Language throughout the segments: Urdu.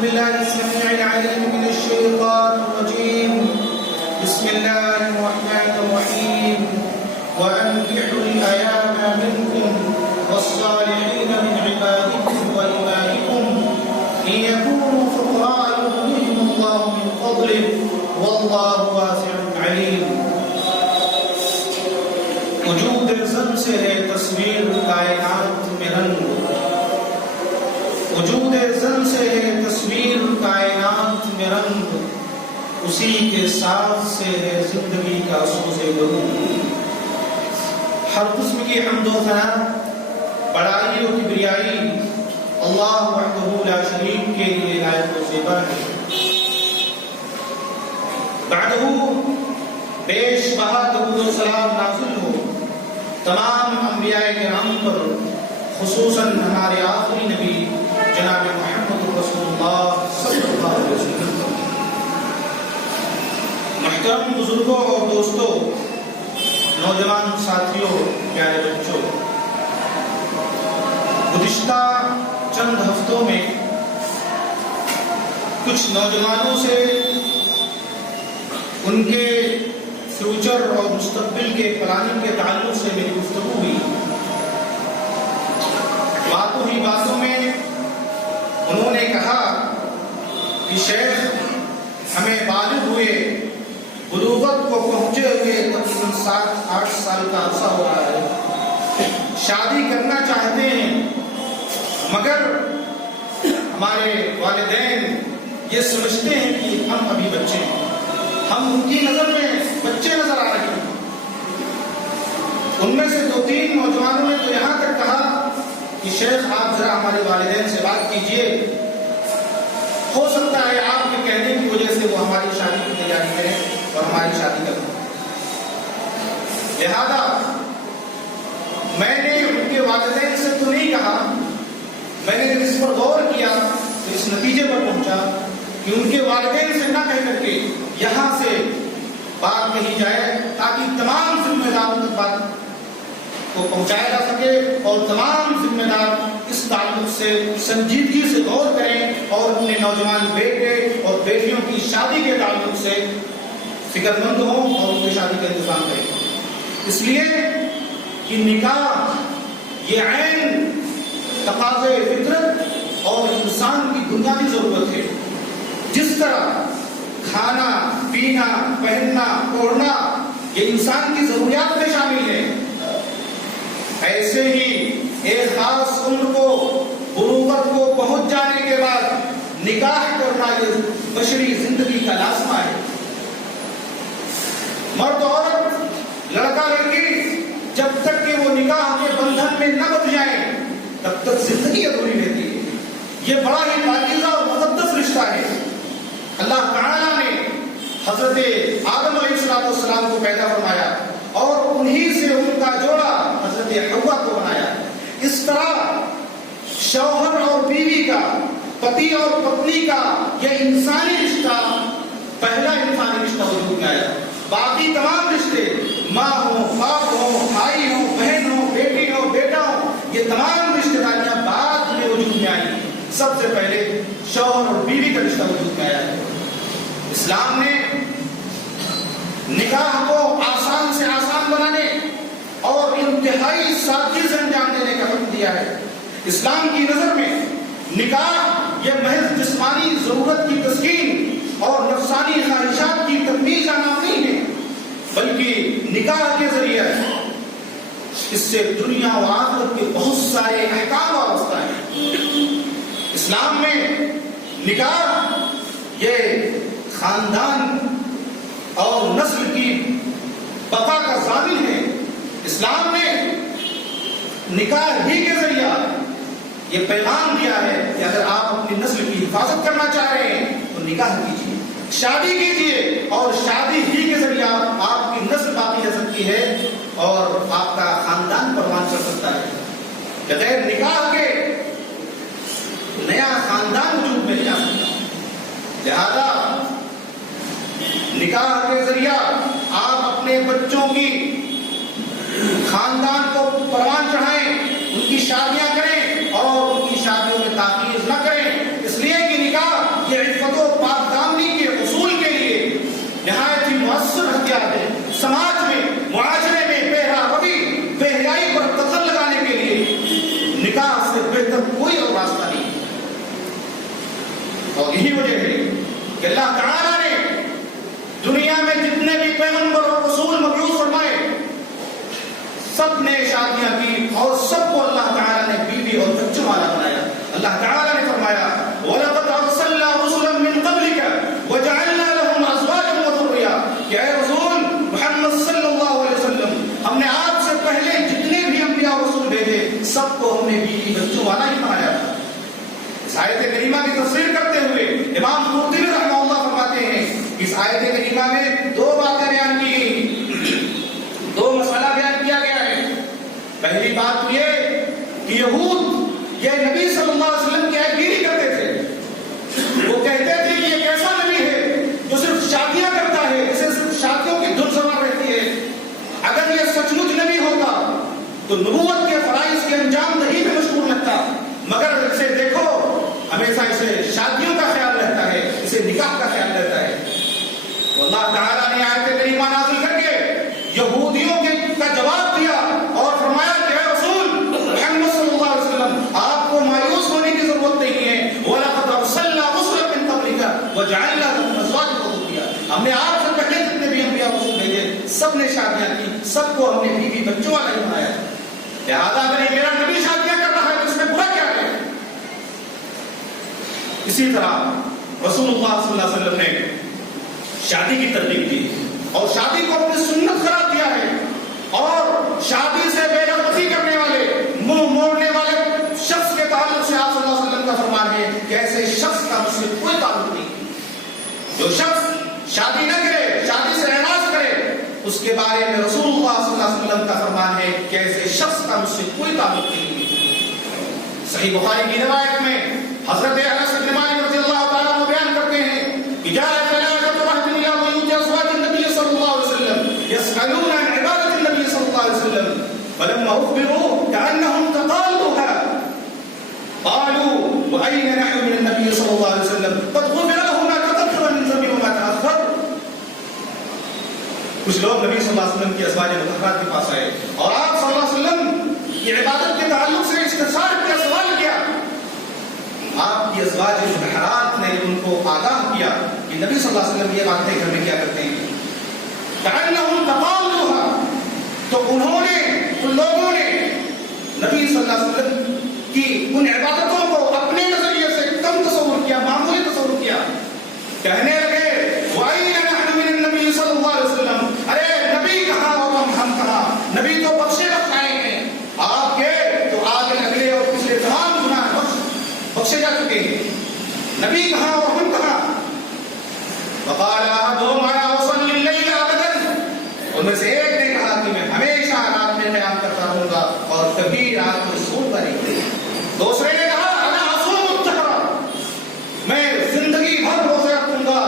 بالله السميع العليم من الشيطان الرجيم. بسم الله الرحمن الرحيم. وأنكحوا الأيام منكم والصالحين من عبادكم وإمائكم إن يكونوا فقراء يغنيهم الله من فضله والله واسع عليم. وجود زم سے ہے تصویر کائنات میں رنگ، وجود زم سے ہے تصویر کائنات میں رنگ، اسی کے ساتھ سے ہے زندگی کا سوز گلو. ہر قسم کی حمد و ثنا، بڑائی و کبریائی اللہ وحدہ لا شریک کے لیے لائق و زیبا ہے. بعدہ بیش بہا درود و سلام نازل ہو تمام انبیاء کرام پر، خصوصاً ہمارے آخری نبی جناب محمد رسول اللہ صلی اللہ علیہ وسلم. محترم بزرگوں اور دوستوں، نوجوان ساتھیوں، پیارے بچوں، گزشتہ چند ہفتوں میں کچھ نوجوانوں سے ان کے فیوچر اور مستقبل کے پلاننگ کے تعلق سے میری گفتگو ہوئی. باتوں ہی باتوں میں انہوں نے کہا کہ شیخ، ہمیں بالغ ہوئے، بلوغت کو پہنچے ہوئے تقریباً 7-8 سال کا عرصہ ہو رہا ہے، شادی کرنا چاہتے ہیں، مگر ہمارے والدین یہ سمجھتے ہیں کہ ہم ابھی بچے ہیں، ہم ان کی نظر میں بچے نظر آ رہے ہیں. ان میں سے 2-3 نوجوانوں نے تو یہاں تک کہا کہ شیخ آپ ذرا ہمارے والدین سے بات کیجئے، ہو سکتا ہے آپ کے کہنے کی وجہ سے وہ ہماری شادی کی تیاری کریں اور ہماری شادی کریں. لہذا میں نے ان کے والدین سے تو نہیں کہا، میں نے جب اس پر غور کیا تو اس نتیجے پر پہنچا کہ ان کے والدین سے نہ کہہ کر کے یہاں سے بات کہی جائے تاکہ تمام ذمہ داروں تک بات کو پہنچایا جا سکے اور تمام ذمہ دار اس تعلق سے سنجیدگی سے غور کریں اور اپنے نوجوان بیٹے اور بیٹیوں کی شادی کے تعلق سے فکر مند ہوں اور ان کی شادی کا انتظام کریں. اس لیے کہ نکاح یہ عین تقاضے فطرت اور انسان کی بنیادی ضرورت ہے. جس طرح کھانا، پینا، پہننا، اوڑھنا یہ انسان کی ضروریات میں شامل ہے، ایسے ہی ایک خاص عمر کو، بلوغت کو پہنچ جانے کے بعد نکاح کرنا یہ بشری زندگی کا لازمہ ہے. مرد عورت، لڑکا لڑکی جب تک کہ وہ نکاح کے بندھن میں نہ بندھ جائیں تب تک زندگی ادھوری رہتی ہے. یہ بڑا ہی پاکیزہ اور مقدس رشتہ ہے. اللہ تعالیٰ نے حضرت آدم علیہ السلام کو پیدا فرمایا اور انہی سے ان کا جوڑا حضرت حوا کو بنایا. اس طرح شوہر اور بیوی کا، پتی اور پتنی کا یہ انسانی رشتہ پہلا انسانی رشتہ وجود میں آیا. باقی تمام رشتے، ماں ہو، باپ ہو، بھائی ہو، بہن ہو، بیٹی ہو، بیٹا ہو، یہ تمام رشتے داریاں بعد میں وجود میں آئی. سب سے پہلے شوہر اور بیوی کا رشتہ وجود میں آیا ہے. اسلام نے نکاح کو آسان سے آسان بنانے اور انتہائی سادگی سے انجام دینے کا حکم دیا ہے. اسلام کی نظر میں نکاح یہ محض جسمانی ضرورت کی تسکین اور نفسانی خواہشات کی تکمیل کا نام نہیں ہے، بلکہ نکاح کے ذریعے اس سے دنیا و آخرت کے بہت سارے احکام وابستہ ہیں. اسلام میں نکاح یہ خاندان اور نسل کی بقا کا ضامن ہے. اسلام نے نکاح ہی کے ذریعہ یہ پیغام دیا ہے کہ اگر آپ اپنی نسل کی حفاظت کرنا چاہ رہے ہیں تو نکاح کیجیے، شادی کیجیے، اور شادی ہی کے ذریعہ آپ کی نسل باقی رہ سکتی ہے اور آپ کا خاندان پروان چڑھ سکتا ہے. بغیر نکاح کے نیا خاندان وجود میں نہیں آ سکتا. لہذا نکاح کے ذریعہ آپ اپنے بچوں کی خاندان کو پروان چڑھائیں، ان کی شادیاں کریں اور ان کی شادیوں میں تاخیر نہ کریں، اس لیے کہ نکاح اور یہی وجہ ہے کہ اللہ تعالیٰ نے دنیا میں جتنے بھی پیغمبر اور رسول مبعوث فرمائے سب نے شادیاں کی اور سب کو اللہ تعالیٰ نے بیوی اور بچوں والا بنایا. اللہ تعالیٰ نے فرمایا وَلَقَدْ أَرْسَلْنَا رُسُلًا مِّن قَبْلِكَ وَجَعَلْنَا لَهُمْ أَزْوَاجًا وَذُرِّيَّةً. کہ اے رسول محمد صلی اللہ علیہ وسلم ہم نے آپ سے پہلے جتنے بھی انبیاء اور رسول بھیجے سب کو ہم نے بیوی بچوں والا ہی بنایا تھا. اس آیت کریمہ کی تفسیر کرتے ہوئے امام قرطبی رحمہ اللہ فرماتے ہیں اس آیت کریمہ میں دو باتیں بیان کی گئی, دو مسئلہ بیان کیا گیا ہے. پہلی بات تو یہ کہ یہود یہ نبی صلی اللہ علیہ وسلم کی عیبگیری کرتے تھے. وہ کہتے تھے کہ یہ کیسا نبی ہے جو صرف شادیاں کرتا ہے, اسے صرف شادیوں کی دھن سوار رہتی ہے. اگر یہ سچ مچ نبی ہوتا تو نبوت کے فرائض کے انجام دہی میں مشغول رہتا, مگر اسے دیکھو ہمیشہ اسے شادیوں کا خیال رہتا ہے, اسے نکاح کا خیال رہتا ہے. تو اللہ تعالیٰ نے آیت کریمہ نازل کر کے یہودیوں کا جواب دیا اور فرمایا کہ اے رسول محمد صلی اللہ علیہ وسلم آپ کو مایوس ہونے کی ضرورت نہیں ہے. وَلَقَدْ أَرْسَلْنَا رُسُلًا مِّن قَبْلِكَ وَجَعَلْنَا لَهُمْ أَزْوَاجًا وَذُرِّيَّةً. ہم نے آپ سے پہلے جتنے بھی انبیاء رسول بھیجے سب نے شادیاں کی, سب کو ہم نے بیوی بچوں والا ہی بنایا. لہٰذا اگر یہ میرا نبی شادیاں کر رہا ہے تو اس میں برا کیا ہے؟ اسی طرح رسول اللہ صلی اللہ علیہ وسلم نے شادی کی ترغیب دی اور شادی کو اپنی سنت قرار دیا ہے. اور شادی سے بے رغبتی کرنے والے, منہ موڑنے والے شخص کے تعلق سے آپ صلی اللہ علیہ وسلم کا فرمان ہے کہ ایسے شخص کا مجھ سے کوئی تعلق نہیں. جو شخص شادی نہ کرے, شادی سے اعراض کرے, اس کے بارے میں رسول اللہ صلی اللہ علیہ وسلم کا فرمان ہے کہ ایسے شخص کا مجھ سے کوئی تعلق نہیں. صحیح بخاری کی روایت میں حضرت انس بن مالک رضی اللہ تعالیٰ عنہ بیان کرتے ہیں کہ جاء ثلاثة رهط إلى بيوت أزواج النبي صلی اللہ علیہ وسلم يسألون عن عبادة النبي صلی اللہ علیہ وسلم فلما أخبروا كأنهم تقالوها قالوا وأين نحن من النبي صلی اللہ علیہ وسلم قد غفر له ما تقدم من ذنبه وما تأخر. کچھ لوگ نبی صلی اللہ علیہ وسلم کی ازواج مطہرات کے پاس آئے اور آپ صلی اللہ علیہ وسلم کی عبادت کے تعلق سے استفسار کیا, سوال کیا. آپ کی ازواج مطہرات نے ان کو آگاہ کیا کہ نبی صلی اللہ علیہ وسلم یہ باتیں گھر میں کیا کرتے ہیں. کأنهم تقالوها. تو انہوں نے, ان لوگوں نے نبی صلی اللہ علیہ وسلم کی ان عبادتوں کو اپنے نظریے سے کم تصور کیا, معمولی تصور کیا. کہنے لگے وَأَيْنَ نَحْنُ مِنَ النَّبِيِّ صلی اللہ علیہ وسلم. ارے نبی کہاں اور ہم کہاں؟ نبی تو بخشے بخشائے ہیں, آپ کے تو آگے اگلے اور پچھلے تمام گناہ بخشے جا چکے ہیں. نبی کہاں اور ہم کہاں؟ فقال أحدهم أنا أصلي الليل أبدا. ان میں سے ایک نے کہا کہ میں ہمیشہ رات میں قیام کرتا رہوں گا اور کبھی رات کو سوتا نہیں. دوسرے نے کہا أنا أصوم الدهر. میں زندگی بھر روزے رکھوں گا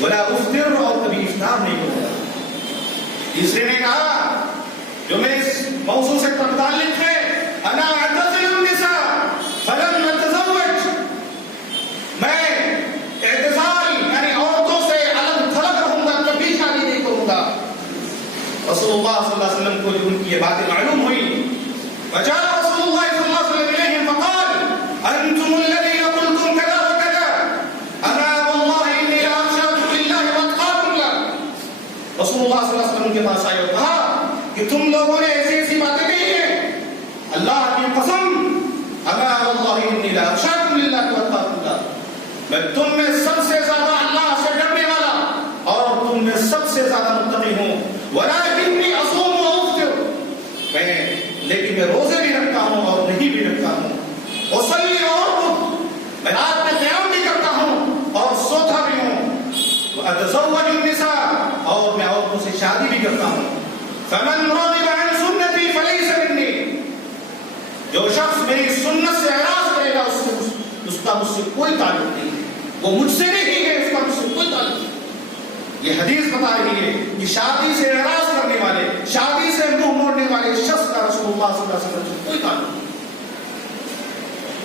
ولا افطر, اور کبھی افطار نہیں کروں گا. تیسرے نے کہا جو میں اس موضوع سے متعلق ہے انا اعتزل النساء فلم اتزوج. میں اعتزال یعنی عورتوں سے الگ تھلگ رہوں گا, کبھی شادی نہیں کروں گا. رسول اللہ صلی اللہ علیہ وسلم کو جو ان کی یہ باتیں معلوم ہوئی فجاء رسول اللہ صلی اللہ علیہ وسلم الیہم فقال انتم الذین قلتم کذا وکذا انا واللہ انی لاخشاکم للہ واتقاکم لہ. رسول اللہ صلی اللہ علیہ وسلم کے پاس آئے اور کہا کہ تم لوگوں نے ایسی ایسی باتیں کہی ہیں, اللہ کی قسم انا واللہ انی لاخشاکم للہ واتقاکم لہ, میں تم میں سب سے زیادہ اللہ سے ڈرنے والا اور تم میں سب سے زیادہ متقی ہوں. ولکنی اصوم وافطر. لیکن میں روزے بھی رکھتا ہوں اور نہیں بھی رکھتا ہوں. اصلی وارقد. میں رات میں قیام بھی کرتا ہوں اور سوتا بھی ہوں. واتزوج النساء. اور میں عورتوں سے شادی بھی کرتا ہوں. فمن رغب عن سنتی فلیس منی. جو شخص میری سنت سے اعراض کرے گا اس کا مجھ سے کوئی تعلق نہیں, وہ مجھ سے نہیں ہے, اس کا مجھ سے کوئی تعلق نہیں. یہ حدیث بتا رہی ہے کہ شادی سے اعراض کرنے والے, شادی سے منہ موڑنے والے شخص کا رسول اللہ صلی اللہ علیہ وسلم سے کوئی تعلق نہیں.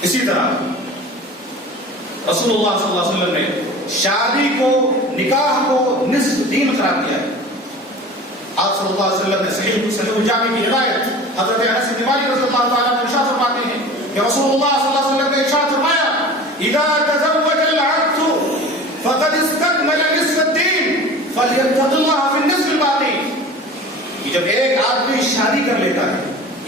اسی طرح رسول اللہ صلی اللہ علیہ وسلم نے شادی کو, نکاح کو نصف دین قرار دیا ہے. آپ صلی اللہ علیہ وسلم نے صحیح الجامع کی روایت حضرت انس بن مالک رضی اللہ تعالیٰ عنہ ارشاد فرماتے ہیں کہ رسول اللہ صلی اللہ علیہ وسلم نے ارشاد فرمایا اذا کہ جب ایک آدمی شادی کر لیتا ہے،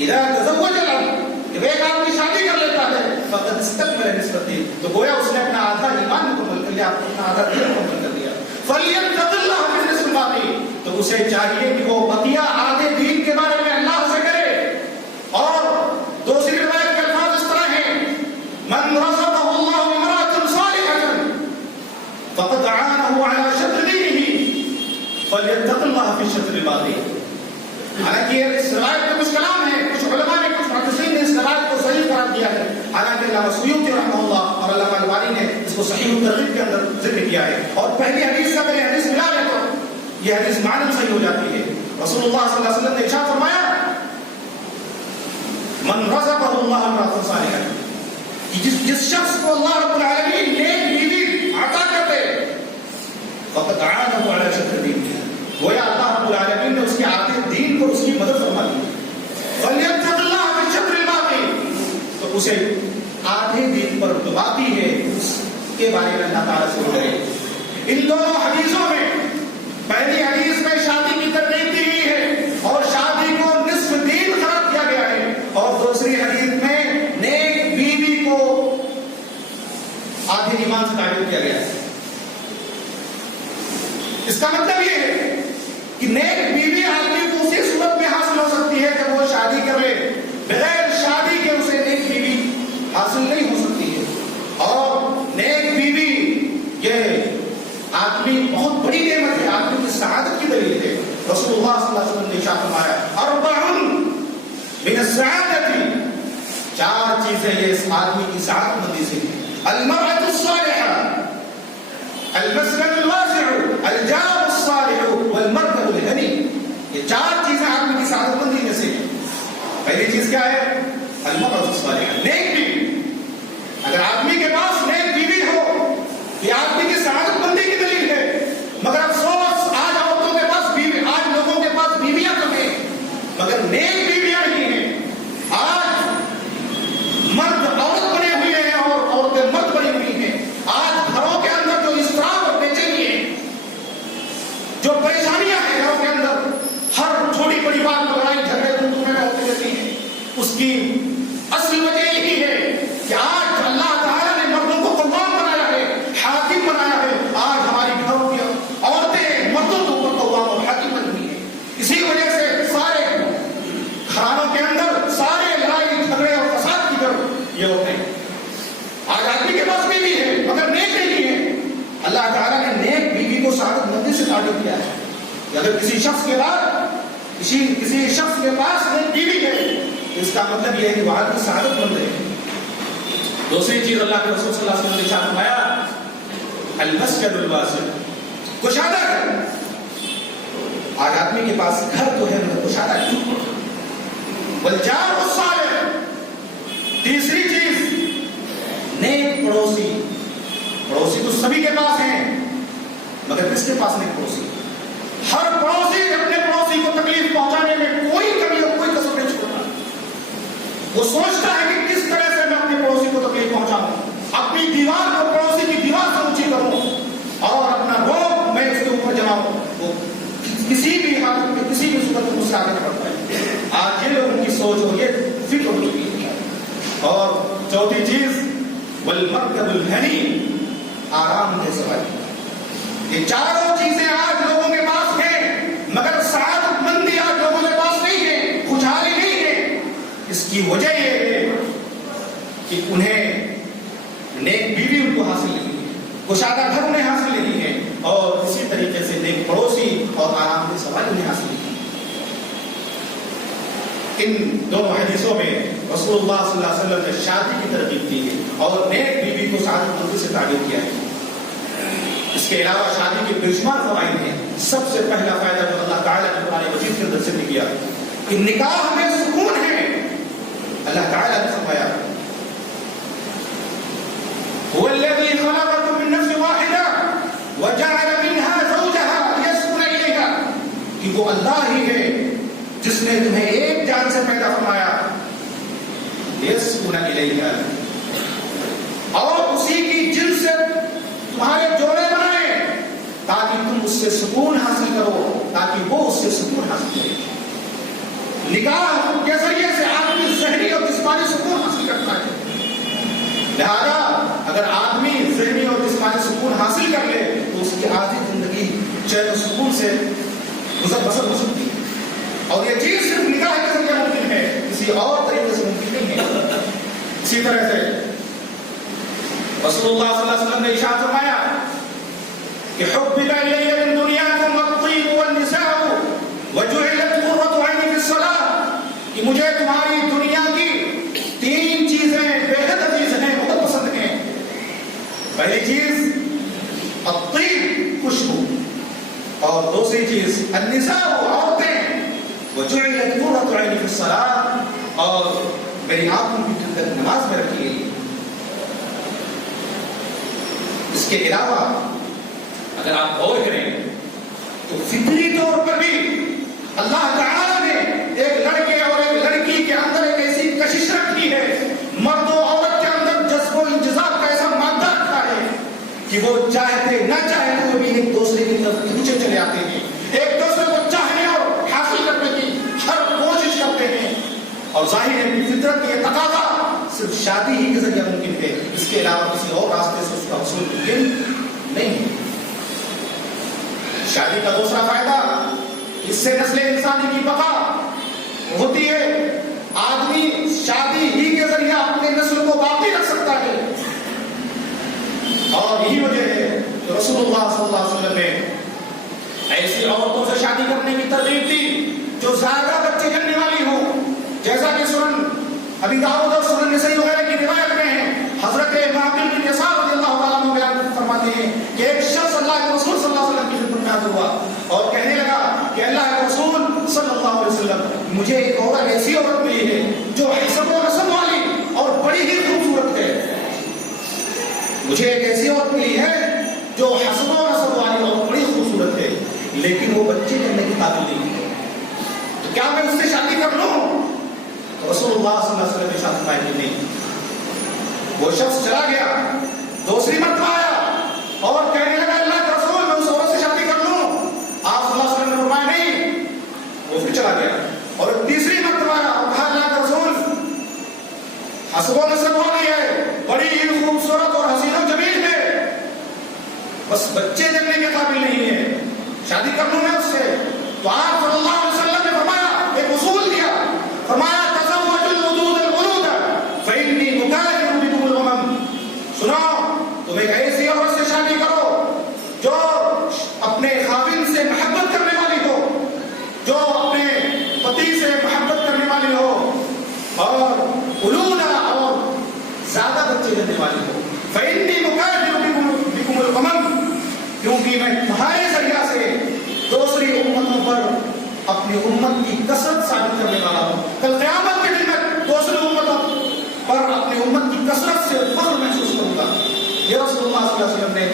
اذا تزوج العبد، جب ایک آدمی شادی کر لیتا ہے فقد استكمل نصف الدين، تو گویا اس نے اپنا آدھا ایمان مکمل کر لیا، اپنا آدھا دین مکمل کر لیا. فَلْيَتَّقِ اللَّهَ فِي النِّصْفِ الْبَاقِي، تو اسے چاہیے کہ وہ بقیہ آدھے دین کے بارے میں اللہ سے کرے. اور دوسری روایت کے الفاظ اس طرح ہیں: من رزقه الله امرأة صالحة فقد أعانه على شطر دينه فليتق الله في الشطر الباقي. حالانکہ اس روایت میں کچھ کلام ہے، کچھ علماء نے، کچھ محدثین نے اس روایت کو صحیح قرار دیا ہے، حالانکہ علامہ سیوطی رحمہ اللہ اور علامہ البانی نے اس کو صحیح الترغیب کے اندر ذکر کیا ہے. اور پہلی حدیث کا پہلے حدیث ملا ہے تو یہ حدیث معنی صحیح ہو جاتی ہے. رسول اللہ صلی اللہ علیہ وسلم نے ارشاد فرمایا: من رزقه الله امرأة صالحة، جس شخص کو اللہ رب العالمین نیک بیوی عطا کر دے، فقد أعانه على شطر دينه، گویا اللہ رب العالمین نے اس کے آدھے دین پر اس کی مدد فرما دی. فَلْيَتَّقِ اللَّهَ فِي الشَّطْرِ الْبَاقِي، تو اسے آدھے دین پر جو باقی ہے اس کے بارے میں اللہ تعالیٰ سے کرے. ان دونوں حدیثوں میں پہلی حدیث میں شادی کی ترغیب دی گئی ہے اور شادی کو نصف دین قرار دیا گیا ہے، اور دوسری حدیث میں نیک بیوی کو آدھے ایمان سے تعلق کیا گیا ہے. اس کا مطلب یہ ہے کہ نیک بیوی آدمی کو اسی صورت میں حاصل ہو سکتی ہے جب وہ شادی کرے، بغیر شادی کے اسے نیک بیوی حاصل نہیں ہو سکتی ہے. اور نیک بیوی یہ آدمی بہت بڑی نعمت ہے، آدمی کی سعادت کی دلیل ہے. رسول اللہ صلی اللہ علیہ وسلم نے ارشاد فرمایا: اربع من السعادة، چار چیزیں یہ اس آدمی کی سعادت مندی سے ہیں: المرأة الصالحة، المسكن الواسع، الجار الصالح، والمركب الغني. یہ چار چیزیں آدمی کی سعادت مندی میں سے ہیں. پہلی چیز کیا ہے؟ المرأة الصالحة، نیک بیوی. اگر آدمی کے پاس نیک بیوی ہو یہ آدمی کی سعادت مندی کی دلیل ہے. مگر افسوس آج عورتوں کے پاس بیوی، آج لوگوں کے پاس بیویاں تو ہیں مگر نیک بیویاں نہیں ہیں. آج مرد عورت بنے ہوئے ہیں اور عورتیں مرد بنی ہوئی ہیں. آج گھروں کے اندر جو اضطراب اور بے چینی ہے، جو پریشانیاں ہیں گھروں کے اندر، ہر چھوٹی بڑی بات پر لڑائی جھگڑے میں ہوتی رہتی ہیں، اس کی اصل وجہ یہی ہے کہ آج اللہ تعالیٰ نے مردوں کو قوام بنایا ہے، حاکم بنایا ہے. آج ہماری گھروں کی عورتیں مردوں کے اوپر قوام اور حاکم بن ہوئی ہیں. اسی وجہ سے سارے گھرانوں کے اندر سارے لڑائی جھگڑے اور فساد کی طرف یہ ہوتے ہیں. آج آدمی کے پاس بیوی ہے مگر نیک نہیں ہے. اللہ تعالیٰ نے نیک بیوی کو سعادت مندی سے تعلق کیا ہے. اگر کسی شخص کے بعد کسی شخص کے پاس نیک بیوی ہے اس کا مطلب یہ ہے کہ وہ آدمی سعادت مند ہے. دوسری چیز اللہ کے رسول صلی اللہ علیہ وسلم نے ارشاد فرمایا: المسکن الواسع، کشادہ گھر. آج آدمی کے پاس گھر تو ہے مگر کشادہ کیوں؟ والجار الصالح، تیسری چیز نیک پڑوسی. پڑوسی تو سبھی کے پاس ہیں مگر کس کے پاس نیک پڑوسی؟ ہر پڑوسی اپنے پڑوسی کو تکلیف پہنچانے میں کوئی کمی اور کوئی کسر نہیں چھوڑتا. وہ سوچتا ہے کہ کس طرح سے میں اپنے پڑوسی کو تکلیف پہنچاؤں، اپنی دیوار کو پڑوسی کی دیوار سے اونچی کروں اور اپنا روب میں اس کے اوپر جماؤں. وہ کسی بھی حالت میں کسی بھی صورت میں مجھ سے آگے بڑھتا ہے. آج یہ لوگوں کی سوچ ہو یہ فکر ہو چکی ہے. اور چوتھی چیز والمرکب الغنی، آرام دہ سواری. یہ چاروں چیزیں آج لوگوں کے پاس ہیں مگر سعادت مندی آج لوگوں کے پاس نہیں ہے، خوشحالی نہیں ہے. اس کی وجہ یہ ہے کہ انہیں نیک بیوی ان کو حاصل نہیں ہے، کشادہ گھر انہیں حاصل نہیں ہے، اور اسی طریقے سے نیک پڑوسی اور آرام دہ سواری انہیں حاصل نہیں ہے. ان دونوں حدیثوں میں رسول اللہ صلی اللہ علیہ وسلم نے شادی کی ترغیب دی ہے اور نیک بیوی کو سعادت مندی سے تعلق کیا ہے. اس کے علاوہ شادی کے بے شمار فوائد ہیں. سب سے پہلا فائدہ جو اللہ تعالیٰ نے قرآن مجید کے اندر ذکر کیا کہ نکاح میں سکون ہے. اللہ تعالیٰ نے فرمایا: هو الذي خلقكم من نفس واحدة وجعل منها زوجها ليسكن إليها، کہ وہ اللہ ہی ہے جس نے تمہیں ایک جان سے پیدا فرمایا، ليسكن إليها، اور اسی کی جن سے تمہارے جوڑے بنائے تاکہ تم اس سے سکون حاصل کرو، تاکہ وہ اس سے سکون حاصل کرے. نکاح کے ذریعے سے آدمی ذہنی اور جسمانی سکون حاصل کرتا ہے. لہذا اگر آدمی ذہنی اور جسمانی سکون حاصل کر لے تو اس کی آدھی زندگی چین و سکون سے بسر ہو سکتی ہے. اور یہ چیز صرف نکاح کے ذریعے ممکن ہے, کسی اور طریقے سے ممکن نہیں ہے. اسی طرح سے رسول اللہ صلی اللہ علیہ وسلم نے ارشاد فرمایا کہ حبب الی من دنیاکم الطیب والنساء وجعلت قرۃ عینی فی الصلاۃ, کہ مجھے تمہاری دنیا کی 3 چیزیں بے حد عزیز ہیں, بہت پسند ہیں. پہلی چیز الطیب, خوشبو, اور دوسری چیز النساء, عورتیں, وجعلت قرۃ عینی فی الصلاۃ, اور میری آنکھوں کی ٹھنڈک نماز میں رکھی گئی. اس کے علاوہ اگر آپ غور کریں تو فطری طور پر بھی اللہ تعالیٰ نے ایک لڑکے اور ایک لڑکی کے اندر ایک ایسی کشش رکھی ہے, مرد و عورت کے اندر جذب و انجذاب کا ایسا مادہ رکھا ہے کہ وہ چاہتے نہ چاہتے ہوئے بھی ایک دوسرے کی طرف کھینچے چلے آتے ہیں, ایک دوسرے کو چاہنے اور حاصل کرنے کی ہر کوشش کرتے ہیں. اور ظاہر ہے کہ فطرت کی یہ تقاضا صرف شادی ہی کے ذریعے ممکن ہے, اس کے علاوہ کسی اور راستے سے اس کا حصول ممکن نہیں ہے. شادی کا دوسرا فائدہ, اس سے نسل انسانی کی بقا ہوتی ہے. آدمی شادی ہی کے ذریعے اپنے نسل کو باقی رکھ سکتا ہے. اور یہی وجہ ہے کہ رسول اللہ صلی اللہ علیہ وسلم نے ایسی عورتوں سے شادی کرنے کی ترغیب دی جو زیادہ بچے جننے والی ہو, جیسا کہ سنن ابی داؤد اور سنن نسائی وغیرہ کی روایت میں ہے. حضرت معقل بن یسار رضی اللہ تعالیٰ عنہ بیان فرماتے ہیں کہ ایک شخص اللہ کے رسول صلی اللہ علیہ وسلم کی خدمت میں حاضر ہوا اور کہنے لگا کہ اللہ کے رسول صلی اللہ علیہ وسلم, مجھے ایک عورت ایسی عورت ملی ہے جو حسب و نسب والی اور بڑی ہی خوبصورت ہے. مجھے ایک ایسی عورت ملی ہے جو حسب و نسب والی اور بڑی خوبصورت ہے, لیکن وہ بچے کرنے کی قابل نہیں ہے, تو کیا میں اس سے شادی کر لوں؟ رسول اللہ صلی اللہ علیہ وسلم نے ارشاد فرمایا کہ نہیں. وہ شخص چلا گیا, دوسری مرتبہ آیا اور کہنے لگا اللہ کے رسول میں اس عورت سے شادی کر لوں؟ آپ صلی اللہ علیہ وسلم نے فرمایا نہیں. وہ پھر چلا گیا اور تیسری مرتبہ آیا اور کہا اللہ کے رسول حسب و نسب والی ہے, بڑی ہی خوبصورت اور حسین و جمیل ہے, بس بچے جننے کے قابل نہیں ہے, شادی کر لوں میں اس سے؟ تو آپ صلی اللہ علیہ وسلم نے فرمایا, ایک اصول دیا, فرمایا سنو, تم ایک ایسی عورت سے شادی کرو جو اپنے خاوند سے محبت کرنے والی ہو, جو اپنے پتی سے محبت کرنے والی ہو, اور اولودا, اور زیادہ بچے دینے والی ہو. فإني مكاثر بكم الأمم, کیونکہ میں تمہارے ذریعہ سے دوسری امتوں پر اپنی امت کی کثرت ثابت کرنے والا ہوں. کل قیامت کے دن میں دوسری امتوں پر اپنی امت کی کثرت سے فخر محسوس کروں گا. یہ رسول اللہ صلی اللہ علیہ وسلم نے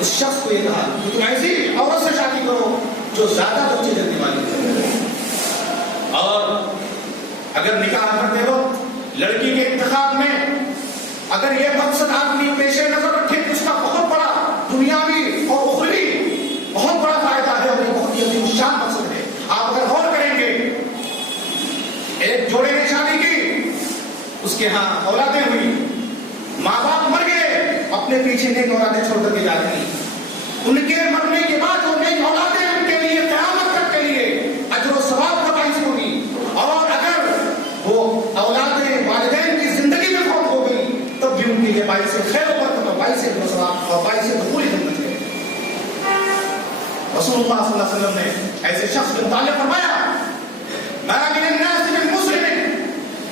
اس شخص کو یہ کہا کہ تم ایسی عورت سے شادی کرو جو زیادہ بچے دینے والی ہے. اور اگر نکاح کرتے وقت لڑکی کے انتخاب میں اگر یہ مقصد آدمی پیش نظر رکھے کہ اس کا بہت بڑا دنیاوی اور اخروی بہت بڑا فائدہ ہے اور یہ بہت ہی عظیم الشان مقصد ہے. آپ اگر غور کریں گے, ایک جوڑے نے شادی کی, اس کے ہاں اولادیں ہوئی, ماں باپ مر گئے, اپنے پیچھے نیک اولادیں چھوڑ کر کے جاتے ہیں. ان کے مرنے کے بعد وہ نیک اولادیں ان کے لیے قیامت تک کے لیے اجر و ثواب کا باعث ہوگی. اور اگر وہ اولادیں والدین کی زندگی میں فوت ہو گئی تب بھی ان کے لیے باعث خیر و برکت اور باعث اجر و ثواب اور باعث دخول جنت ہے. رسول اللہ صلی اللہ علیہ وسلم نے ایسے شخص کے متعلق فرمایا, ما من الناس من مسلم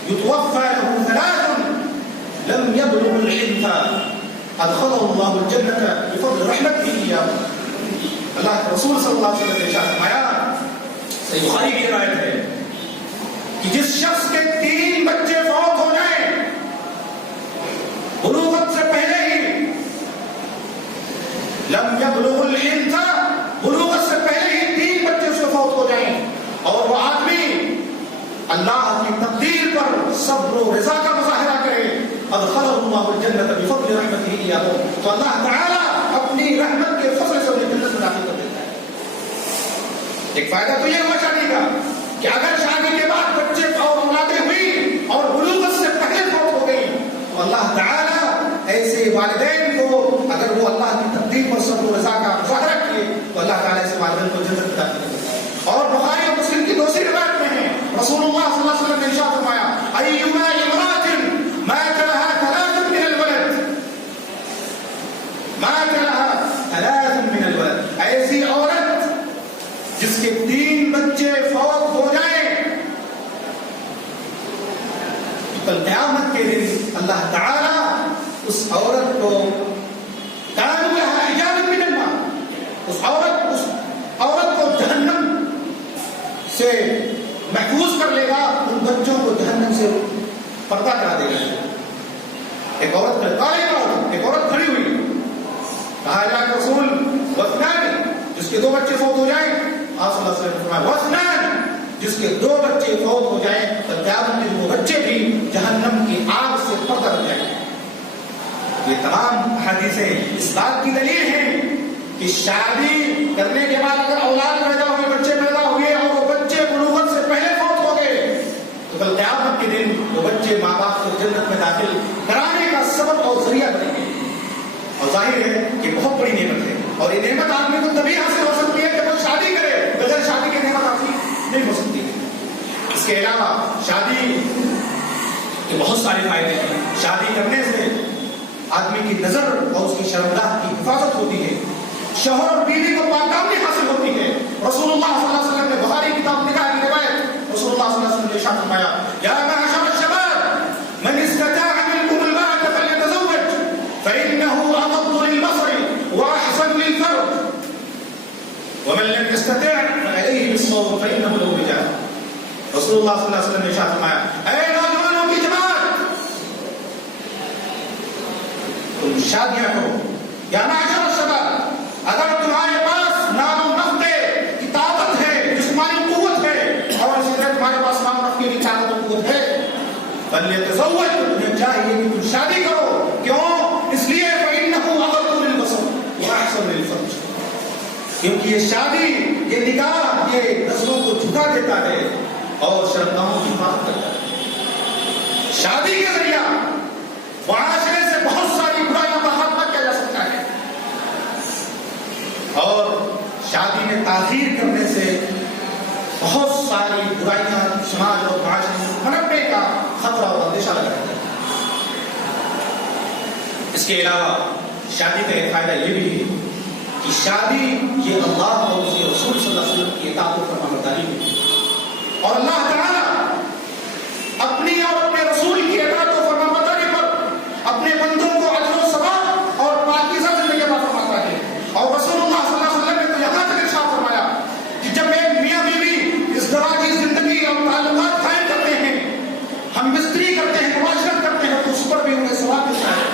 يتوفى له 3 لم يبلغ الحنث ادخله الله الجنة بفضل رحمته إياه. اللہ کے رسول صلی اللہ علیہ وسلم نے ارشاد فرمایا, صحیح بخاری کی روایت ہے کہ جس شخص کے 3 بچے فوت ہو جائیں بلوغت سے پہلے ہی, لم يبلغ الحنث, بلوغت سے پہلے ہی 3 بچے اس کو فوت ہو جائیں, اور وہ آدمی اللہ کی تقدیر پر صبر و رضا کا مظاہرہ کرے, ادخلہ اللہ الجنۃ بفضل رحمتہ ایاہ, تو اللہ تعالی اپنی رحمت کے فضل سے انہیں جنت میں داخل کر دیتا ہے. ایک فائدہ تو یہ ہوا شادی کا کہ اگر شادی کے بعد بچے اور اولادیں ہوئی اور بلوغت سے پہلے فوت ہو گئی تو اللہ تعالیٰ ایسے والدین کو اگر وہ اللہ کی تقدیر پر صبر و رضا کا مظاہرہ کیے تو اللہ تعالیٰ ایسے والدین کو جنت عطا کرے. اور بخاری اور مسلم کی دوسری روایت میں ہے رسول اللہ صلی اللہ علیہ وسلم نے ارشاد فرمایا ایما امرأۃ مات لها ثلاث من الولد مات لها ثلاث من الولد، ایسی عورت جس کے 3 بچے فوت ہو جائیں کل قیامت کے دن اللہ تعالیٰ اس عورت کو کانوا لها حجاب من النار، اس عورت کو جہنم سے محفوظ کر لے گا، ان بچوں کو جہنم سے پردہ کرا دے گا. ایک عورت کھڑی ہوئی، کہا جائے رسول وثنان، جس کے 2 بچے فوت ہو جائیں. آپ صلی اللہ علیہ وسلم نے فرمایا وثنان، جس کے 2 بچے فوت ہو جائیں تو قیامت میں وہ بچے بھی جہنم کی آگ سے پردہ ہو جائیں. یہ تمام حدیثیں اس بات کی دلیل ہیں کہ شادی کرنے کے بعد اگر اولاد پیدا ہوئی، بچے پیدا ہوئے اور وہ بچے بلوغت سے پہلے فوت ہو گئے تو کل قیامت کے دن وہ بچے ماں باپ کو جنت میں داخل کرانے کا سبب اور ذریعہ بنیں گے. اور ظاہر ہے کہ بہت بڑی نعمت ہے، اور یہ نعمت آدمی کو تبھی حاصل ہو سکتی ہے کہ وہ شادی کرے، بغیر شادی کی نعمت حاصل نہیں ہو سکتی. اس کے علاوہ شادی کے بہت سارے فائدے ہیں. شادی کرنے سے آدمی کی نظر اور اس کی شرمگاہ کی حفاظت ہوتی ہے، شوہر اور بیوی کو پاکدامنی حاصل ہوتی ہے. رسول اللہ صلی اللہ علیہ وسلم نے بخاری کتاب نکاح کی روایت رسول اللہ صلی اللہ علیہ وسلم نے ارشاد فرمایا یا معشر الشباب من استطاع منکم الباءة فلیتزوج فإنه أغض للبصر وأحسن للفرج ومن لم يستطع فعليه بالصوم فإنه له وجاء. رسول اللہ صلی اللہ علیہ وسلم نے ارشاد فرمایا اے نوجوانوں کی جماعت، تم شادیاں کرو. یا معشر الشباب، اگر تمہارے پاس نام و نقدے کی طاقت ہے، جسمانی قوت ہے، اور اسی طرح تمہارے پاس نام و نقدے کی طاقت و قوت ہے، فلیتزوج، تو تمہیں چاہیے کہ تم شادی کرو. کیوں؟ اس لیے فإنه أغض للبصر وأحسن للفرج، کیونکہ یہ شادی، یہ نکاح، یہ نظروں کو جھکا دیتا ہے اور شرمگاہوں کی حفاظت کرتا ہے. شادی کے ذریعہ معاشرے سے بہت ساری برائیوں کا خاتمہ کیا جا سکتا ہے، اور شادی میں تاخیر کرنے سے بہت ساری برائیاں سماج اور معاشرے میں پنپنے کا خطرہ اور اندیشہ لگا رہتا ہے. اس کے علاوہ شادی کا ایک فائدہ یہ بھی ہے کہ شادی یہ اللہ اور اس کے رسول صلی اللہ علیہ وسلم کی اطاعت و فرمانبرداری ہے، اور اللہ تعالیٰ اپنی اور اپنے رسول کی اطاعت و فرمانبرداری پر اپنے بندوں کو اجر و ثواب اور پاکیزہ زندگی عطا فرماتا ہے. اور رسول اللہ صلی اللہ علیہ وسلم نے تو یہاں تک ارشاد فرمایا کہ جب ایک میاں بیوی اس طرح کی زندگی اور تعلقات قائم کرتے ہیں، ہم مستری کرتے ہیں، معاشرت کرتے ہیں، تو اس پر بھی انہیں ثواب ملتا ہے.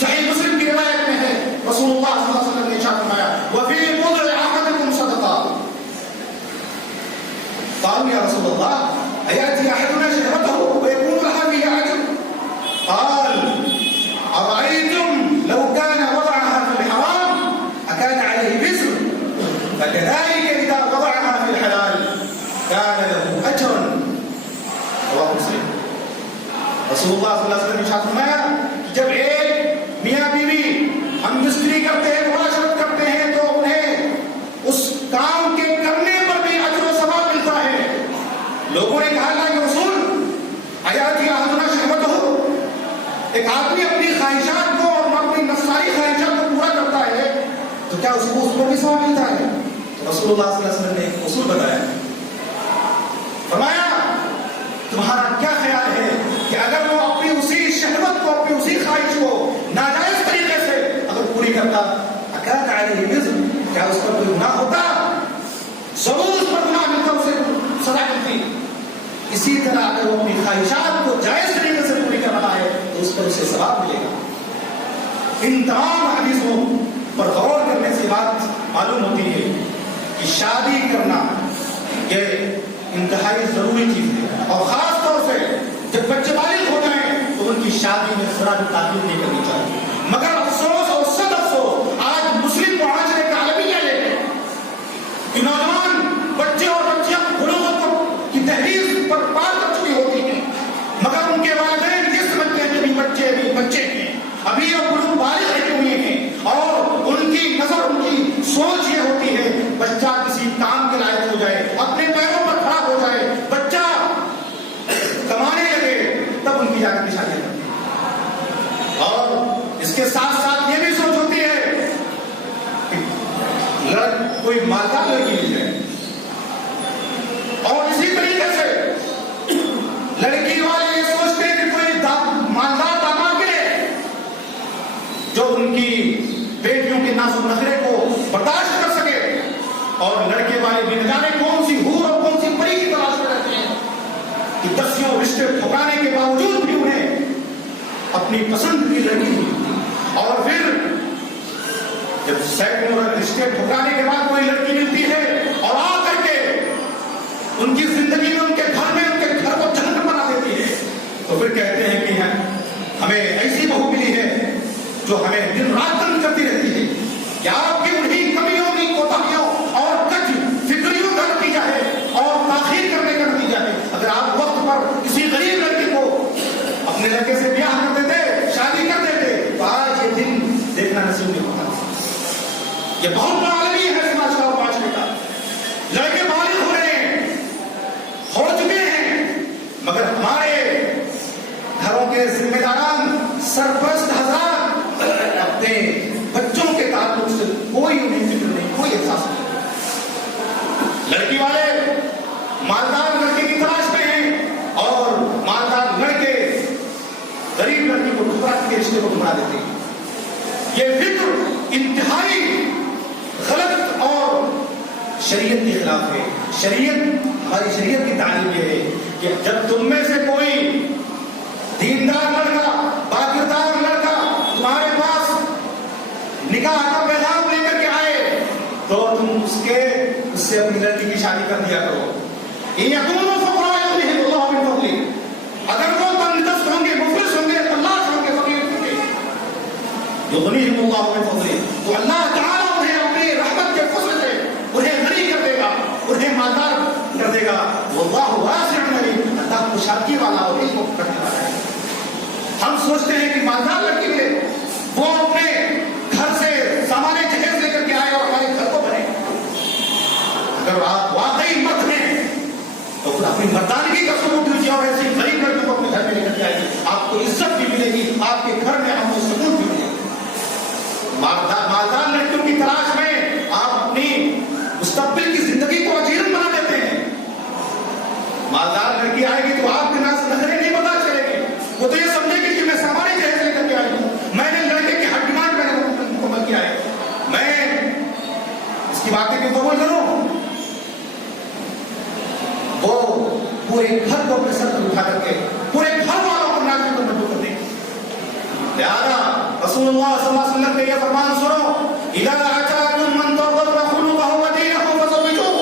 صحیح مسلم کی روایت میں ہے رسول اللہ صلی اللہ علیہ وسلم نے ارشاد فرمایا وفی بضع احدکم صدقہ. قالوا یا رسول اللہ ایأتی احدنا شهوته ويكون لها فيها اجر؟ قال ارأيتم لو كان وضعها في الحرام اكان عليه وزر فكذلك اذا وضعها في الحلال كان له اجر. رواه مسلم. رسول اللہ صلی اللہ علیہ وسلم نے ارشاد فرمایا کہ جب ایک میاں بیوی ہم مستری کرتے ہیں، معاشرت کرتے ہیں، تو انہیں اس کام کے کرنے پر بھی اجر و ثواب ملتا ہے. لوگوں نے کہا اللہ کے رسول ایأتی احدنا شهوته، ایک آدمی اپنی خواہشات کو اور اپنی نفسانی خواہشات کو پورا کرتا ہے تو کیا اس کو بھی ثواب ملتا ہے؟ رسول اللہ صلی اللہ علیہ وسلم نے ایک اصول بتایا، فرمایا تمہارا کیا خیال ہے کہ اگر وہ اپنی اسی شہوت کو، اپنی اسی خواہش کو ناجائز طریقے سے اگر پوری کرتا، اکان علیہ وزر، کیا اس پر کوئی گناہ ہوتا؟ ضرور اس پر گناہ ملتا، اسے سزا ملتی. اسی طرح اگر وہ اپنی خواہشات کو جائز طریقے سے پوری کر رہا ہے تو اس پر اسے ثواب ملے گا. ان تمام حدیثوں پر غور کرنے سے بات معلوم ہوتی ہے کہ شادی کرنا یہ انتہائی ضروری چیز ہے، اور خاص طور سے جب بچے بالغ ہو جائیں تو ان کی شادی میں ذرا بھی تاخیر نہیں کرنی چاہیے. مگر افسوس اور صد افسوس آج مسلم معاشرے کا المیہ یہ ہے کہ نوجوان بچے اور بچیاں بلوغت کی جا کر کے شادیاں کرتے ہیں. اور اس کے ساتھ ساتھ یہ بھی سوچ ہوتی ہے کہ کوئی مالدار لڑکی مل جائے. اور اسی طریقے سے لڑکی والے یہ سوچتے ہیں کہ کوئی مالدار داماد ملے جو ان کی بیٹیوں کے نازک نخرے کو برداشت کر سکے. اور لڑکے والے بھی نہ جانے کون سی حور اور کون سی پری کی تلاش میں رہتے ہیں کہ دسیوں رشتے ٹھکرانے کے باوجود بھی انہیں اپنی پسند کی لڑکی ملتی. اور پھر جب سینکڑوں رشتے ٹھکرانے کے بعد کوئی لڑکی ملتی ہے اور آ کر کے ان کی زندگی میں ان کے گھر میں ان کے گھر کو جنت بنا دیتی ہے تو پھر کہتے ہیں کہ ہمیں ایسی بہو ملی ہے جو ہمیں دن رات تنگ کرتی رہتی ہے. کیا آپ کی انہیں کمیوں کی کوتاہیوں اور کچھ فکریوں کا نتیجہ ہے اور تاخیر کرنے کا نتیجہ ہے. اگر آپ وقت پر کسی غریب لڑکی کو اپنے لڑکے سے بیاہ کر دیتے, شادی کر دیتے, تو آج یہ دن دیکھنا نصیب نہیں ہوتا. یہ بہت بڑا عالمی ہے سماج کا اور معاشرے کا. لڑکے بالغ ہو رہے ہیں, ہو چکے ہیں, مگر ہمارے گھروں کے ذمہ داران سرپرست حضرات اپنے بچوں کے تعلق سے کوئی انہیں فکر نہیں, کوئی احساس نہیں. لڑکی والے مالدار لڑکے کی تلاش میں ہیں اور مالدار لڑکے غریب لڑکی کو ٹھکرا کے رشتے کو بنا دیتے ہیں. یہ فکر انتہائی غلط اور شریعت کے خلاف ہے. ہماری شریعت کی تعلیم یہ ہے کہ جب تم میں سے کوئی دیندار لڑکا, باکردار لڑکا تمہارے پاس نکاح کا پیغام لے کر کے آئے تو تم اس سے اپنی لڑکی کی شادی کر دیا کرو. اگر وہ تنگدست ہوں گے, مفلس ہوں گے, تلاش ہوں گے, فقیر ہوں گے, یغنیہم اللہ من فضلہ, تو اللہ تعالیٰ انہیں اپنی رحمت کے فضل سے انہیں غنی کر دے گا, انہیں مالدار کر دے گا. واللہ واسع علیم, اللہ کشادگی والا اور علم کرنے والا ہے. ہم سوچتے ہیں کہ مالدار لڑکی ملے, وہ اپنے گھر سے سامان جہیز لے کر کے آئے اور ہمارے گھر کو بنے. اگر آپ واقعی مرد ہیں تو پھر اپنی مردانگی کا ثبوت دیجیے اور ایسی غریب لڑکی کو اپنے گھر میں لے کر کے آئیے. آپ کو عزت بھی ملے گی, آپ کے گھر میں امن و سکون بھی ملے گا. مالدار لڑکیوں کی تلاش میں آپ اپنی مستقبل کی زندگی کو اجیرن بنا دیتے ہیں. مالدار لڑکی آئے گی تو آپ کے ناز نظریں نہیں پتا چلے گی. وہ تو یہ سمجھے گی کہ میں سامان جہیز لے کر کے آئی ہوں, میں نے لڑکے کی ہر ڈیمانڈ میں نے مکمل کیا ہے, میں اس کی باتیں کیوں قبول کروں. وہ پورے گھر کو اپنے سر پر اٹھا کر کے پورے گھر والوں کو ناچنے پر مجبور کر دیں گے. لہذا رسول اللہ صلی اللہ علیہ وسلم کے یہ فرمان سنو, اذا اتاکم من ترضون خلقه ودینه فزوجوه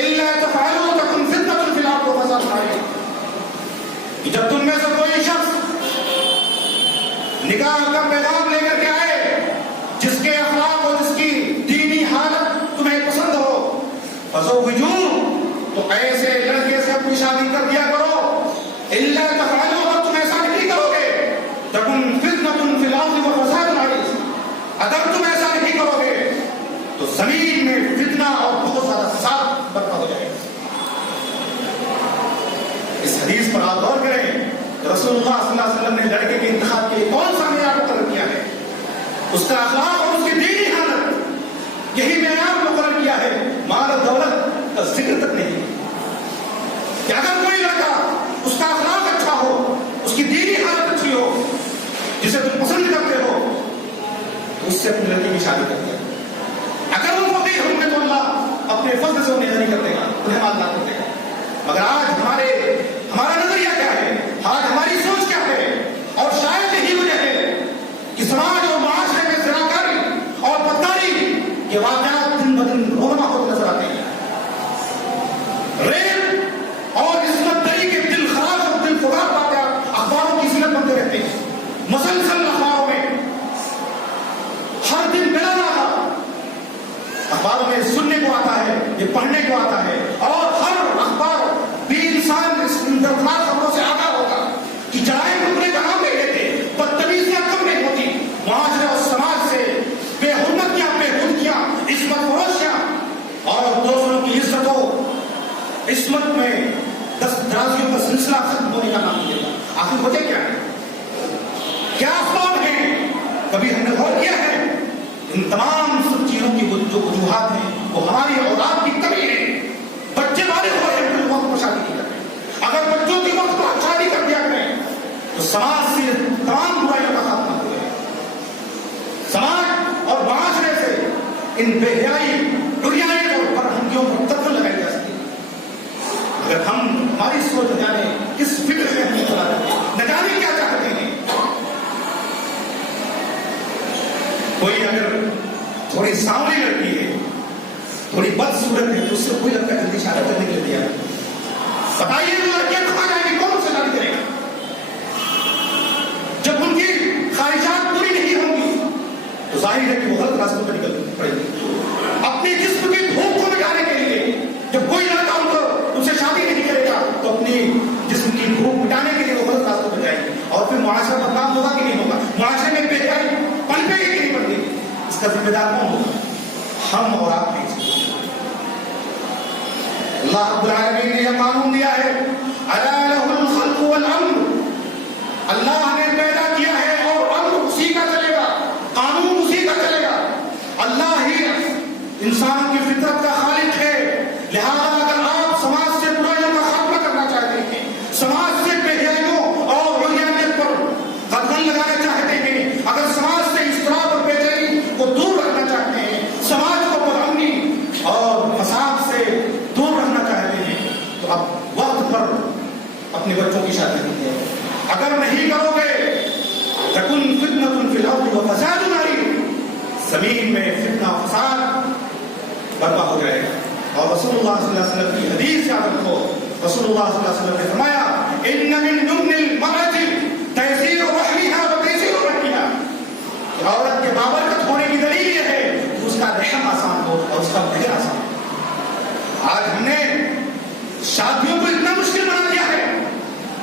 الا تفعلوا تکن فتنة فی الارض وفساد عظیم. جب تم میں سے کوئی شخص نکاح کا پیغام لے کر کے آئے جس کے اخلاق اور جس کی دینی حالت تمہیں پسند ہو, فزوجوه, تو ایسے لڑکے سے اپنی شادی کر دیا کرو. الا تفعلوا, اگر تم ایسا نہیں کرو گے, تکن فتنة فی الارض وفساد عظیم, اگر تم ایسا نہیں کرو گے تو زمین میں فتنہ اور بہت زیادہ فساد برپا ہو جائے گا. اس حدیث پر آپ غور کریں تو رسول اللہ صلی اللہ علیہ وسلم نے لڑکے کے انتخاب کے لیے کون سا معیار مقرر کیا ہے؟ اس کا اخلاق اور اس کی دینی حالت, یہی معیار مقرر کیا ہے. مال و دولت کا ذکر تک نہیں کہ اگر کوئی لڑکا اس کا اخلاق اچھا ہو, اس کی دینی حالت اچھی ہو, جسے تم پسند کرتے ہو, تو اس سے اپنی لڑکی کی شادی کرتے ہیں. اگر وہ فقیر ہوں گے تو اللہ اپنے فضل سے انہیں غنی کر دے گا, انہیں مالدار کر دے گا. مگر آج ہمارا نظریہ کیا ہے, آج ہماری سوچ کیا ہے, اور شاید یہی وجہ ہے کہ سماج اور معاشرے میں زناکاری اور بدکاری کے واقعات دن بدن رونما ہوتے نظر آتے ہیں. ریپ اور عصمت دری کے دل خراش اور دل فگار واقعات اخباروں کی زینت بنتے رہتے ہیں. مسلسل اخباروں میں ہر دن بلا ناغہ اخباروں میں سننے کو آتا ہے, یہ پڑھنے کو آتا ہے, اور ہر اخبار بھی انسان اس دردناک خبروں سے آگاہ ہوگا کہ جرائم ٹکڑے کا نام نہیں لیتے, بدتمیزیاں کم نہیں ہوتی, معاشرے اور سماج سے بے حرمتیاں, بے حرمتیاں, عصمت فروشیاں اور دوسروں کی عزت و عصمت میں دست درازیوں کا سلسلہ ختم ہونے کا نام نہیں لیتا. آخر وجہ کیا ہے؟ کبھی ہم نے غور کیا ہے ان تمام سب چیزوں کی جو وجوہات ہیں وہ ہماری اولاد کی کمی ہے. بچے بالغ ہو رہے ہیں وقت پر شادی کی کریں. اگر بچوں کے وقت پر شادی کر دیا کریں تو سماج سے تمام برائیوں کا خاتمہ ہو جائے. سماج اور معاشرے سے ان بے حیائی عریانی اور فرہنگیوں پر تبدیل لگائی جا سکتی ہے. اگر ہم ہماری سوچ جانے کس فکر میں ہم چلا رہے ہیں, نہ جانے کیا چاہتے ہیں. کوئی اگر تھوڑی سانولی لڑکی ہے, تھوڑی بدصورت ہے, تو اس سے کوئی لڑکا جلدی شادی کرنے کے لیے تیار ہے. بتائیے وہ لڑکیاں کہاں جائیں گی, کون سے شادی کرے گا؟ جب ان کی خواہشات پوری نہیں ہوں گی تو ظاہر ہے کہ وہ غلط راستوں پر نکل پڑے گی. اپنے جسم کی بھوک کو مٹانے کے لیے جب کوئی لڑکا ان سے شادی نہیں کرے گا تو اپنی جسم کی بھوک مٹانے کے لیے وہ غلط راستوں پر جائے گی. اور پھر معاشرہ بدنام ہوگا کہ نہیں ہوگا, معاشرے میں بے حیائی پنپے گی کہ نہیں پڑے گی. اس کا ذمہ دار کون ہوگا؟ ہم اور آپ نہیں. اللہ رب العالمین نے یہ قانون دیا ہے, الا لہ الخلق والامر. اللہ نے پیدا کیا ہے اور امر اسی کا چلے گا, قانون اسی کا چلے گا. اللہ ہی انسان کی فطرت کا خالق ہے. لہذا اگر آپ سماج سے برائیوں کا خاتمہ کرنا چاہتے ہیں, سماج سے بے حیائیوں اور عریانیت پر قدغن لگانا چاہتے ہیں, اگر سماج سے اضطراب اور بے چینی کو دور رکھنا چاہتے ہیں, سماج کو پرامنی اور فساد سے دور رکھنا چاہتے ہیں, تو آپ وقت پر اپنے بچوں کی شادی کیجیے. اگر نہیں کرو گے تکن فتنۃ فی الارض وفساد عریض, زمین میں فتنہ و فساد برپا ہو جائے گا. اور رسول اللہ صلی اللہ علیہ وسلم کی حدیث یاد رکھو, رسول اللہ صلی اللہ علیہ وسلم نے فرمایا ان من یمن المرأة تیسیر رحمها وتیسیر رحمها, کہ عورت کے بابرکت ہونے کی دلیل یہ ہے کہ اس کا رحم آسان ہو اور اس کا بھیجنا آسان ہو. آج ہم نے شادیوں کو اتنا مشکل بنا دیا ہے,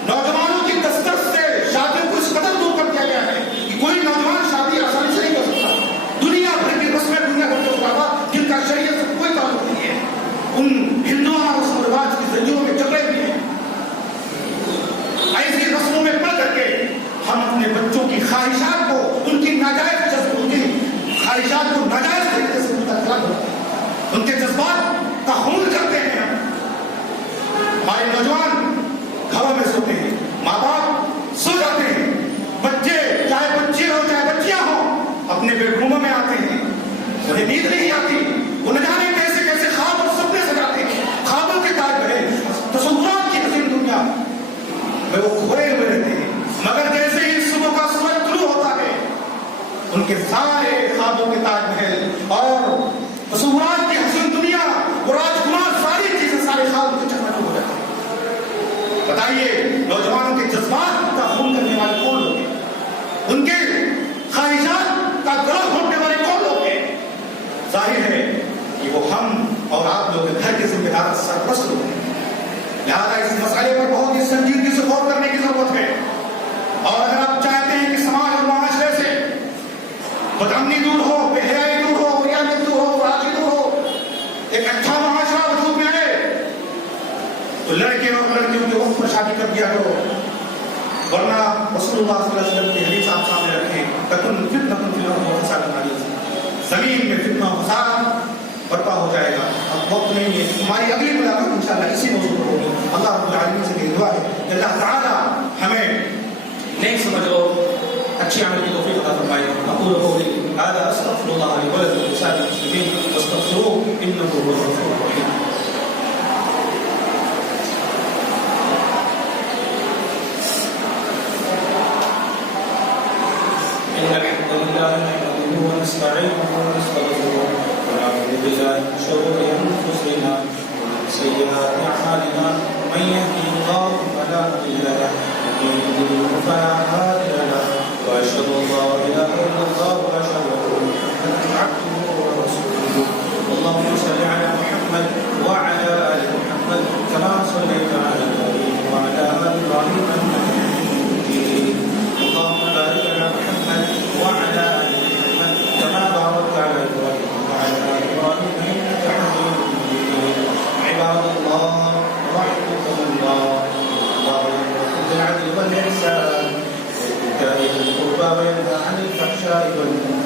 نوجوانوں کی دسترس سے شادیوں کو اس قدر دور کر دیا گیا ہے کہ کوئی نوجوان شادی آسانی سے نہیں کر سکتا. دنیا بھر کی رسمیں, دنیا بھر کے رسومات جن کا شریعت سے کوئی تعلق نہیں ہے, ان ہندوؤں اور رسم و رواج کی زنجیروں میں جکڑے ہوئے ہیں. ایسی رسموں میں پڑ کر کے ہم اپنے بچوں کی خواہشات کو, ان کی ناجائز ان کی خواہشات کو ناجائز طریقے سے متاثر ہوتے ہیں, ان کے جذبات کا حمل کرتے ہیں. ہمارے نوجوان گھروں میں سوتے ہیں, ماں باپ سو جاتے ہیں, بچے چاہے بچے ہو چاہے بچیاں ہوں اپنے بیڈ روموں میں آتے ہیں, انہیں نیند نہیں آتی, وہ نہ جانے کیسے کیسے خواب اور سپنے سجاتے ہیں, خوابوں کے تاج محل, تصورات کی حسین دنیا میں وہ کھوئے ہوئے رہتے ہیں. مگر جیسے ہی صبح کا سورج طلوع ہوتا ہے ان کے سارے خوابوں کے تاج محل اور تصورات کی حسین دنیا, وہ راجکمار, ساری چیزیں, سارے خواب کے چکر ہو جاتے ہیں. بتائیے نوجوانوں کے جذبات کا خون کرنے والے کون لوگ ہیں, ان کے خواہشات کا گرہ گھونٹنے والے کون لوگ ہیں؟ ظاہر ہے کہ وہ ہم اور آپ لوگ گھر کے ذمہ دار سرپرست لوگ ہیں. لہٰذا اس مسئلے پر بہت ہی سنجیدگی سے غور کرنے کی ضرورت ہے. اور اگر آپ چاہتے ہیں کہ سماج اور معاشرے سے بدامنی دور ہو, بے حیائی دور ہو, عریانیت دور ہو, راضی دور ہو, ایک اچھا معاشرہ وجود میں آئے, تو لڑکے اور لڑکیوں کے وقت پر شادی کر دیا کرو. ورنہ رسول اللہ صلی اللہ علیہ وسلم کی حدیث آپ سامنے رکھیں, تکن فتنۃ فی الارض وفساد عریض, زمین میں فتنہ و فساد برپا ہو جائے گا. اب وقت نہیں ہے, ہماری اگلی ملاقات انشاءاللہ اسی موضوع پر ہوگی. اللہ رب العالمین سے میری دعا ہے کہ اللہ تعالی ہمیں نیک سمجھ اور اچھی عمل کی توفیق عطا فرمائے. اقول قولی هذا استغفر الله لي ولكم ولسائر المسلمين واستغفروه انه هو الغفور الرحيم. إن الحمد لله نحمده ونستعينه ونستغفره ونعوذ بالله من شرور أنفسنا ومن سيئات أعمالنا من يهده الله فلا مضل له ومن يضلل فلا هادي له وأشهد أن لا إله إلا الله وأشهد أن محمدا عبده ورسوله. اللهم صل على محمد وعلى آل محمد كما صليت على إبراهيم وعلى آل إبراهيم إنك حميد مجيد. اللهم بارك على محمد وعلى آل محمد كما باركت على إبراهيم وعلى آل إبراهيم إنك حميد مجيد. عباد الله رحمكم الله, الله يأمر بالعدل والإحسان وإيتاء ذي القربى وينهى عن الفحشاء شاء الله.